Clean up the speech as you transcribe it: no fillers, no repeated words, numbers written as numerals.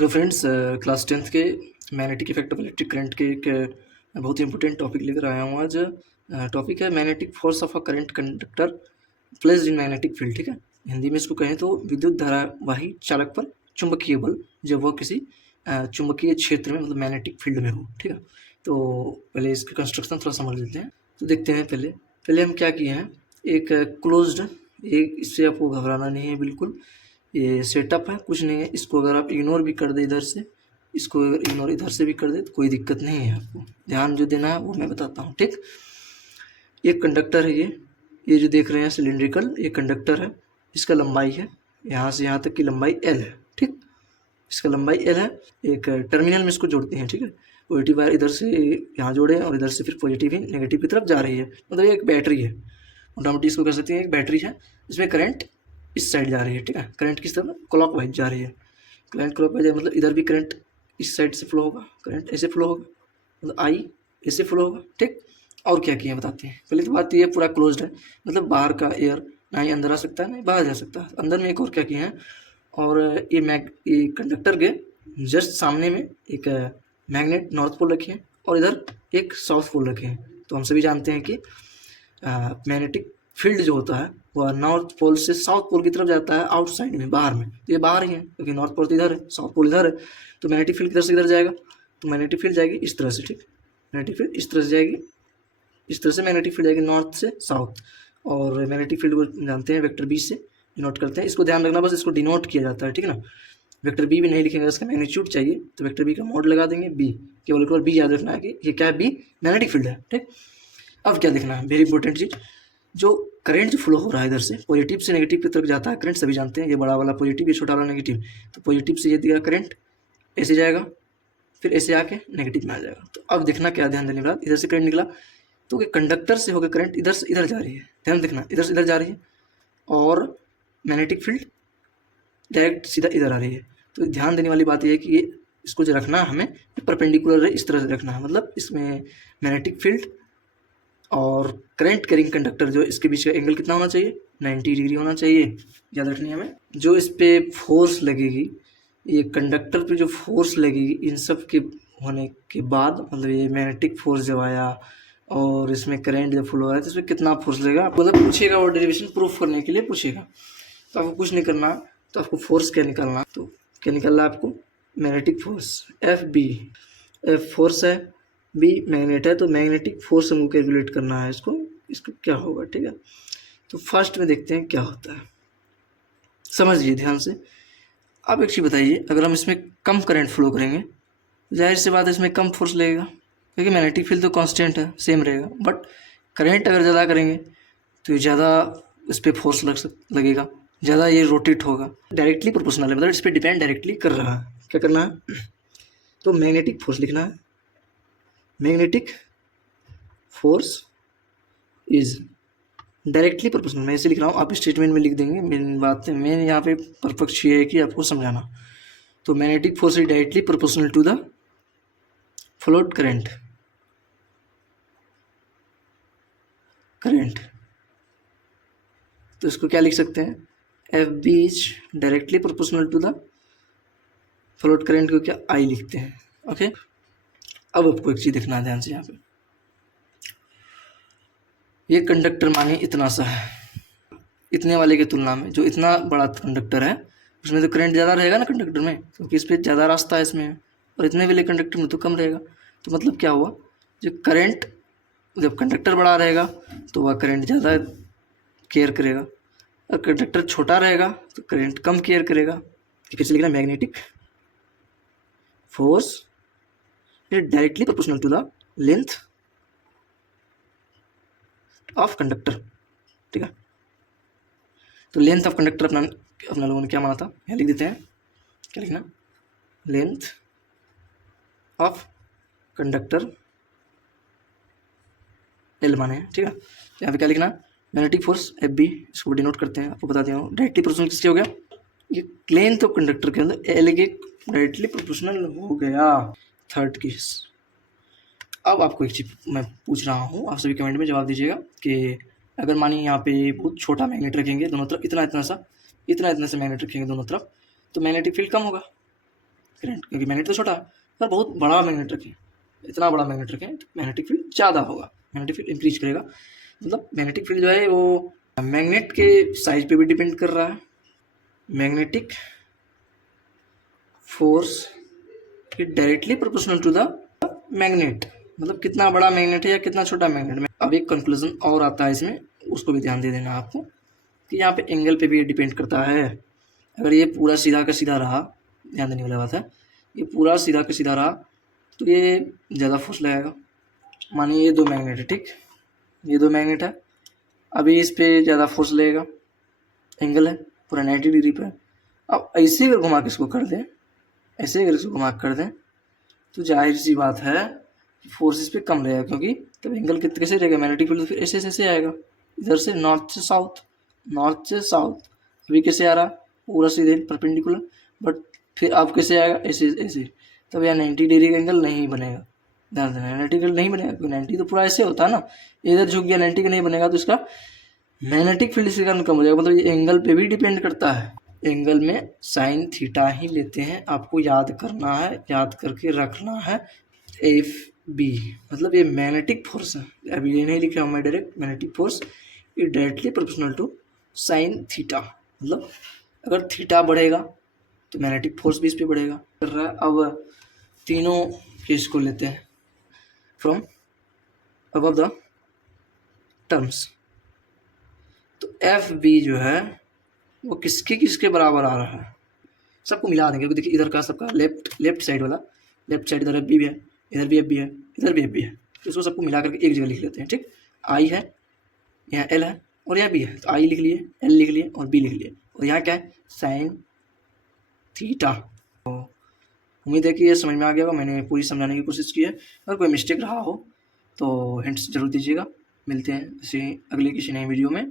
Hello friends, class 10th के magnetic effect of electric current के एक बहुत ही इंपॉर्टेंट टॉपिक लेकर आया हूँ आज। टॉपिक है magnetic force of a current conductor placed in magnetic field. ठीक है, हिंदी में इसको कहें तो विद्युत धारावाही चालक पर चुंबकीय बल जब वह किसी चुंबकीय क्षेत्र में मतलब मैग्नेटिक फील्ड में हो। ठीक है, तो पहले इसका कंस्ट्रक्शन थोड़ा समझ लेते हैं। तो देखते हैं पहले हम क्या किए हैं। एक क्लोज्ड, एक इससे आपको घबराना नहीं है बिल्कुल, ये सेटअप है, कुछ नहीं है। इसको अगर आप इग्नोर भी कर दे इधर से, इसको अगर इग्नोर इधर से भी कर दे तो कोई दिक्कत नहीं है। आपको ध्यान जो देना है वो मैं बताता हूँ। ठीक, एक कंडक्टर है, ये जो देख रहे हैं सिलिंड्रिकल, ये कंडक्टर है। इसका लंबाई है यहाँ से यहाँ तक की लंबाई L है। ठीक, इसका लंबाई L है। एक टर्मिनल में इसको जोड़ते हैं। ठीक है, पॉजिटिव वायर इधर से यहाँ जोड़े और इधर से फिर पॉजिटिव ही नेगेटिव की तरफ जा रही है। मतलब ये एक बैटरी है, मोटामोटी इसको कह सकते हैं एक बैटरी है। इसमें करंट इस साइड जा रही है। ठीक है, करंट किस तरफ, क्लॉकवाइज जा रही है। करंट क्लॉकवाइज मतलब इधर भी करंट इस साइड से फ्लो होगा, करंट ऐसे फ्लो होगा, मतलब आई ऐसे फ्लो होगा। ठीक, और क्या किया बताते हैं। पहले तो बात ये पूरा क्लोज्ड है, मतलब बाहर का एयर ना ही अंदर आ सकता है ना ही बाहर जा सकता है। अंदर में एक और क्या किया है, और ये कंडक्टर के जस्ट सामने में एक मैग्नेट नॉर्थ पोल रखे हैं और इधर एक साउथ पोल रखे हैं। तो हम सभी जानते हैं कि मैग्नेटिक फील्ड जो होता है वह नॉर्थ पोल से साउथ पोल की तरफ जाता है, आउटसाइड में, बाहर में। तो ये बाहर ही है क्योंकि नॉर्थ पोल तो इधर है, साउथ पोल इधर है। तो मैग्नेटिक फील्ड किधर से इधर जाएगा, तो मैग्नेटिक फील्ड जाएगी इस तरह से। ठीक, मैग्नेटिक फील्ड इस तरह से जाएगी, इस तरह से मैग्नेटिक फील्ड जाएगी नॉर्थ से साउथ। और मैग्नेटिक फील्ड को जानते हैं वेक्टर बी से डिनोट करते हैं। इसको ध्यान रखना, बस इसको डिनोट किया जाता है। ठीक है ना, वेक्टर बी भी नहीं लिखेंगे, इसका मैग्नीट्यूड चाहिए तो वेक्टर बी का मोड लगा देंगे बी। केवल एक बार बी याद रखना है कि ये क्या है, बी मैग्नेटिक फील्ड है। ठीक, अब क्या देखना है, वेरी इंपॉर्टेंट चीज, जो करंट जो फ्लो हो रहा है इधर से पॉजिटिव से नेगेटिव की तरफ जाता है। करंट सभी जानते हैं, ये बड़ा वाला पॉजिटिव, ये छोटा वाला नेगेटिव। तो पॉजिटिव से ये दिया करंट ऐसे जाएगा, फिर ऐसे आके नेगेटिव में आ जाएगा। तो अब देखना क्या ध्यान देने के बाद, इधर से करंट निकला तो कंडक्टर से होकर करंट इधर से इधर जा रही है। ध्यान देखना, इधर से इधर जा रही है और मैग्नेटिक फील्ड डायरेक्ट सीधा इधर आ रही है। तो ध्यान देने वाली बात यह है कि ये इसको जो रखना है हमें, परपेंडिकुलर है, इस तरह से रखना है। मतलब इसमें मैग्नेटिक फील्ड और करंट कैरिंग कंडक्टर जो इसके बीच का एंगल कितना होना चाहिए, 90 डिग्री होना चाहिए। याद रखनी है हमें। जो इस पर फोर्स लगेगी, ये कंडक्टर पे जो फोर्स लगेगी इन सब के होने के बाद, मतलब ये मैग्नेटिक फोर्स जब आया और इसमें करंट जब फ्लो हो रहा है तो इसमें कितना फोर्स लगेगा, मतलब पूछेगा, वो डेरिवेशन प्रूफ करने के लिए पूछेगा। तो आपको कुछ नहीं करना, तो आपको फोर्स क्या निकालना, तो क्या निकालना है आपको, magnetic force F B. F force है, बी मैग्नेट है, तो मैग्नेटिक फोर्स हमको कैलकुलेट करना है। इसको क्या होगा। ठीक है, तो फर्स्ट में देखते हैं क्या होता है, समझिए ध्यान से। अब एक चीज़ बताइए, अगर हम इसमें कम करंट फ्लो करेंगे जाहिर सी बात है इसमें कम फोर्स लगेगा क्योंकि मैग्नेटिक फील्ड तो कांस्टेंट है, सेम रहेगा। बट करंट अगर ज़्यादा करेंगे तो ज़्यादा इस पर फोर्स लगेगा, ज़्यादा ये रोटेट होगा। डायरेक्टली प्रोपोर्शनल है, मतलब इस पर डिपेंड डायरेक्टली कर रहा है। क्या करना है, तो मैग्नेटिक फोर्स लिखना है। Magnetic force is directly proportional, मैं ऐसे लिख रहा हूँ, आप स्टेटमेंट में लिख देंगे। मेन यहाँ पे परपक्ष ये है कि आपको समझाना। तो magnetic force is directly proportional to the flowed current. तो इसको क्या लिख सकते हैं, F B is directly proportional to the flowed current को क्या आई लिखते हैं। ओके, अब आपको एक चीज देखना है ध्यान से। यहाँ पे ये कंडक्टर मानिए इतना सा है, इतने वाले की तुलना में जो इतना बड़ा कंडक्टर है उसमें तो करंट ज़्यादा रहेगा ना कंडक्टर में, क्योंकि इस पर ज़्यादा रास्ता है इसमें, और इतने वाले कंडक्टर में तो कम रहेगा। तो मतलब क्या हुआ, जो करंट, जब कंडक्टर बड़ा रहेगा तो वह करंट ज़्यादा केयर करेगा, और कंडक्टर छोटा रहेगा तो करंट कम केयर करेगा। फिर से लिखना, magnetic force is directly proportional to the length of conductor. ठीक है, तो लेंथ ऑफ कंडक्टर अपना लोगों ने क्या माना था, यहाँ लिख देते हैं। क्या लिखना, लेंथ ऑफ कंडक्टर एल माने हैं। ठीक है, यहाँ पे क्या लिखना, मैग्नेटिक फोर्स एफ बी, इसको डिनोट करते हैं। आपको बता दिया हूँ डायरेक्टली प्रोपोर्शनल किसके हो गया, ये लेंथ ऑफ कंडक्टर के अंदर एल के डायरेक्टली प्रोपोर्शनल हो गया। Third case. अब आपको एक चीज मैं पूछ रहा हूँ, आप सभी कमेंट में जवाब दीजिएगा कि अगर मानिए यहाँ पे बहुत छोटा मैग्नेट रखेंगे दोनों तरफ, इतना इतना सा मैग्नेट रखेंगे दोनों तरफ, तो मैग्नेटिक फील्ड कम होगा। करंट, क्योंकि मैग्नेट तो छोटा है पर बहुत बड़ा मैग्नेट रखें, इतना बड़ा मैग्नेट रखें तो मैग्नेटिक फील्ड ज़्यादा होगा, मैग्नेटिक फील्ड इंक्रीज करेगा। मतलब मैग्नेटिक फील्ड जो है वो मैग्नेट के साइज पे भी डिपेंड कर रहा है। Magnetic force is directly proportional to the magnet, मतलब कितना बड़ा मैग्नेट है या कितना छोटा मैग्नेट में। अब एक कंक्लूजन और आता है इसमें, उसको भी ध्यान दे देना आपको कि यहाँ पे एंगल पे भी डिपेंड करता है। अगर ये पूरा सीधा का सीधा रहा, ध्यान देने वाला बात है, ये पूरा सीधा का सीधा रहा तो ये ज़्यादा फोर्स लगाएगा। मानिए ये दो मैग्नेट है, ठीक, ये दो मैग्नेट है, अभी इस पर ज़्यादा फोर्स लगेगा, एंगल है पूरा 90 डिग्री पर। अब ऐसे अगर घुमा के इसको कर दें, ऐसे अगर इसको घुमा कर दें तो जाहिर सी बात है फोर्स इस पर कम रहेगा, क्योंकि तब एंगल कैसे रहेगा, मैग्नेटिक फील्ड फिर ऐसे ऐसे आएगा, इधर से नॉर्थ से साउथ, नॉर्थ से साउथ। अभी कैसे आ रहा पूरा सीधे परपेंडिकुलर, बट फिर अब कैसे आएगा, ऐसे ऐसे, तब यहाँ 90 डिग्री का एंगल नहीं बनेगा। ध्यान देना 90 एंगल नहीं बनेगा, क्योंकि 90 तो पूरा ऐसे होता है ना, इधर झुक गया 90 का नहीं बनेगा तो इसका मैग्नेटिक फील्ड इसके कारण कम हो जाएगा। मतलब ये एंगल पे भी डिपेंड करता है, एंगल में साइन थीटा ही लेते हैं, आपको याद करना है, याद करके रखना है। एफ बी मतलब ये मैग्नेटिक फोर्स है, अभी ये नहीं लिखा मैं डायरेक्ट, मैग्नेटिक फोर्स ये directly proportional to sine theta, मतलब अगर थीटा बढ़ेगा तो मैग्नेटिक फोर्स भी इस पर बढ़ेगा कर रहा है। अब तीनों केस को लेते हैं फ्रॉम अबव द टर्म्स, तो एफ बी जो है वो किसके किसके बराबर आ रहा है, सबको मिला देंगे, क्योंकि देखिए इधर का सबका लेफ्ट साइड वाला, लेफ्ट साइड इधर एफ बी है, इधर भी एफ बी है, इधर भी एफ बी है, तो इसको सबको मिला करके एक जगह लिख लेते हैं, ठीक। आई है, यहाँ एल है और यहाँ बी है, तो आई लिख लिए, एल लिख लिए और बी लिख लिए, और यहाँ क्या है साइन थीटा। तो उम्मीद है कि ये समझ में आ गया होगा, मैंने पूरी समझाने की कोशिश की है, अगर कोई मिस्टेक रहा हो तो हिंट्स जरूर दीजिएगा। मिलते हैं इसी अगले किसी नई वीडियो में।